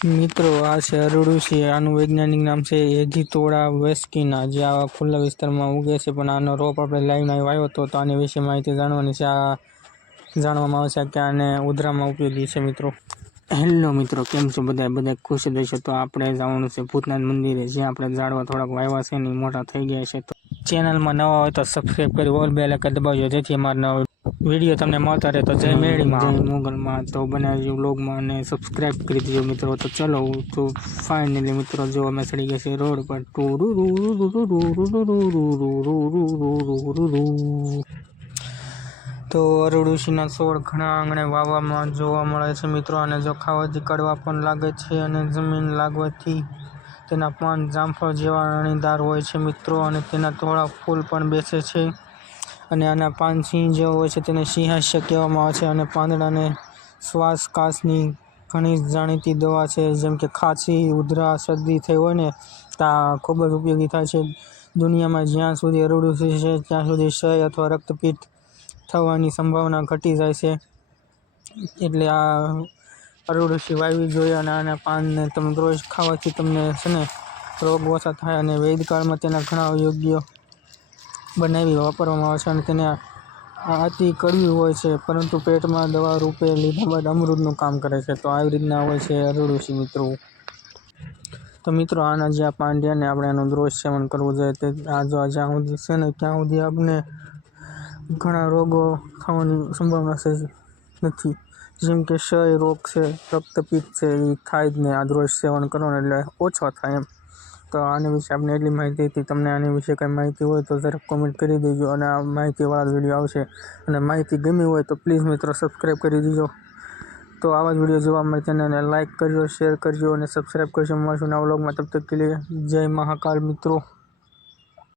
મિત્રો, આ છે અરુડુસી આનું વૈજ્ઞાનિક નામ છે એજિતોડા વેસ્કીના. જે આ ખુલ્લા વિસ્તારમાં ઉગે છે, પણ આનો રોપ આપણે લાઈવમાં લાઈવ આવ્યો હતો, તો આની વિશે માહિતી જાણવાની છે. આ જાણવામાં આવશે કે આને ઉધરામાં ઉપયોગી છે, મિત્રો. હેલો, મિત્રો. કેમ છો બધા? બધા ખુશ રહેશે તો આપણે જવાનું છે ભૂતનાથ મંદિરે, જ્યાં આપણે ઝાડવા થોડાક વાવ્યા છે ને મોટા થઈ ગયા છે. તો ચેનલમાં નવા હોય તો સબસ્ક્રાઈબ કરી, ઓલ બે આઇકન દબાવજો, જેથી અમારા નવા વીડિયો તમને મળતા રહે તો જય મેળીમાં જય મોગલમાં તો બનાવજો બ્લોગમાં અને સબસ્ક્રાઈબ કરી દેજો મિત્રો તો ચલો તો ફાઇનલી મિત્રો જો અમે ચડી ગયા છે રોડ પર તો અરુડુસીના છોડ ઘણા આંગણે વાવવામાં જોવા મળે છે મિત્રો અને જોખાવાથી કડવા પણ લાગે છે અને જમીન લાગવાથી તેના પાન જામફળ જેવા અણીદાર હોય છે મિત્રો અને તેના થોડા ફૂલ પણ બેસે છે અને આના પાન સિંહ જેવા હોય છે તેને સિંહાસ્ય કહેવામાં આવે છે અને પાંદડાને શ્વાસ કાશની ઘણી જાણીતી દવા છે. જેમ કે ખાંસી, ઉધરા, શરદી થઈ હોય ને, તો ખૂબ જ ઉપયોગી થાય છે. દુનિયામાં જ્યાં સુધી અરુડુસી છે, ત્યાં સુધી ક્ષય અથવા રક્તપીઠ થવાની સંભાવના ઘટી જાય છે. એટલે આ અરૂડુસી વાવવી જોઈએ અને આના પાનને તમે રોજ ખાવાથી તમને છે ને રોગ ઓછા થાય અને વૈદકાળમાં તેના ઘણા યોગ્ય બનાવી વાપરવામાં આવે છે અને તેને અતિ કડવી હોય છે, પરંતુ પેટમાં દવા રૂપે લીધા બાદ અમૃતનું કામ કરે છે. તો આવી રીતના હોય છે અરડુસી મિત્રો. તો મિત્રો, આના જે આ પાંડ્યાને આપણે એનું દ્રોષ સેવન કરવું જોઈએ, તે આ જો જ્યાં સુધી છે ને, ત્યાં સુધી આપણે ઘણા રોગો થવાની સંભાવના છે નથી. જેમ કે ક્ષય રોગ છે, રક્તપિત્ત છે એ થાય જ નહીં. આ દ્રોષ સેવન કરવાનું એટલે ઓછો થાય એમ. તો આની વિશે આપણે એટલી માહિતી હતી. તમને આની વિશે કંઈ માહિતી હોય તો જરાક કોમેન્ટ કરી દેજો અને આ માહિતીવાળા વીડિયો આવશે. અને માહિતી ગમી હોય તો પ્લીઝ મિત્રો સબસ્ક્રાઈબ કરી દેજો. તો આવા જ વીડિયો જોવા માટે ચેનલને લાઇક કરજો શેર કરજો અને સબસ્ક્રાઈબ કરજો. મળશું નવા વ્લોગમાં તબ તક કે જય મહાકાલ મિત્રો.